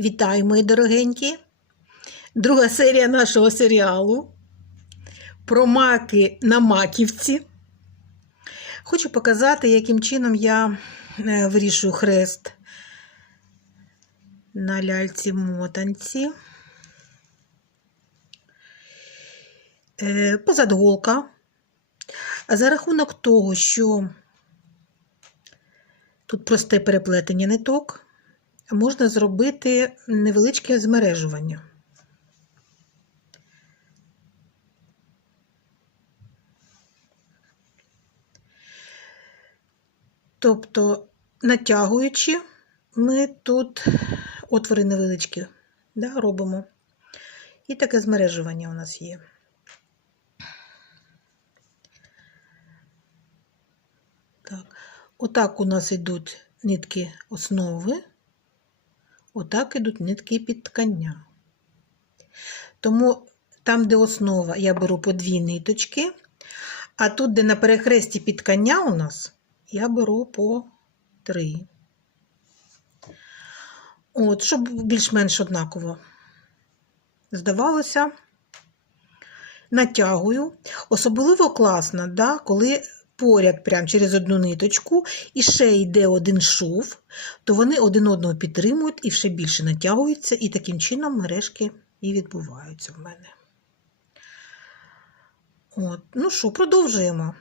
Вітаю, мої дорогенькі! Друга серія нашого серіалу про маки на маківці. Хочу показати, яким чином я е, вирішую хрест на ляльці мотанці. Е, Позаду голка. За рахунок того, що тут просте переплетення ниток, можна зробити невеличке змережування. Тобто, натягуючи, ми тут отвори невеличкі да, робимо. І таке змережування у нас є. Так. Отак у нас йдуть нитки основи, отак ідуть нитки під ткання. Тому там, де основа, я беру по дві ниточки, а тут, де на перехресті під ткання у нас, я беру по три. От, щоб більш-менш однаково здавалося, натягую. Особливо класно, да, коли поряд прямо через одну ниточку і ще йде один шов, то вони один одного підтримують і ще більше натягуються, і таким чином мережки і відбуваються в мене. От. Ну що, продовжуємо.